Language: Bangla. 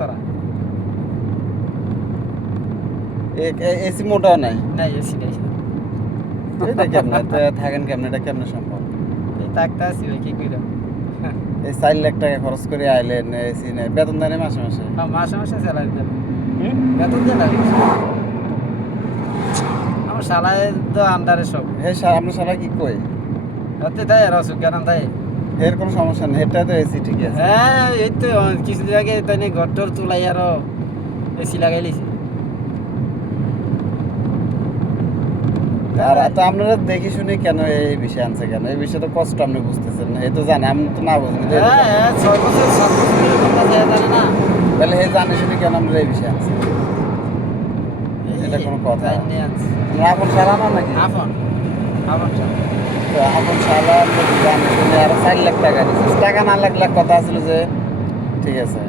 সারা এসি মোটাও নাই। নাই এসি নাই এটা কেমনে থাকেন কেমনে, এটা কেমনে সম্ভব? এই থাকতে আছি ভাই কি কইরা এই 4 লাখ টাকা খরচ করে আইলেন, এসি নাই, বেতন দেয় না মাসে মাসে? মাসে মাসে স্যালারি দেবে বেতন দিয়ে লাগে আমার শালায় তো আন্ডারে সব হ্যাঁ আপনার সারা কি কই? রাতে তাই আর অসুখ জ্ঞান তাই এর কোনো সমস্যা নেই, এটা তো এসি ঠিক আছে। হ্যাঁ এই তো কিছুদিন আগে তাই নিয়ে ঘর টর তুলাই আরো এসি লাগাই লিছি আর তো আপনারা দেখি শুনে কেন এই বিষয় আনছে, কেন এই বিষয়ে তো কষ্ট আপনি বুঝতেছেন না, এই তো জানে, আমি তো না বুঝবেন হ্যাঁ 6 বছর 7 বছরের কথা জানে না তাহলে এই জানে শুনে কেন আপনারা এই বিষয়ে আনছে? এটা কোনো কথা? তাই নিয়ে আনছি আপনার আপন সারা না নাকি? আপন আপন তো আপন সারা জানে শুনে আর 4 লাখ টাকা দিচ্ছে, টাকা না লাগলে কথা ছিল যে ঠিক আছে।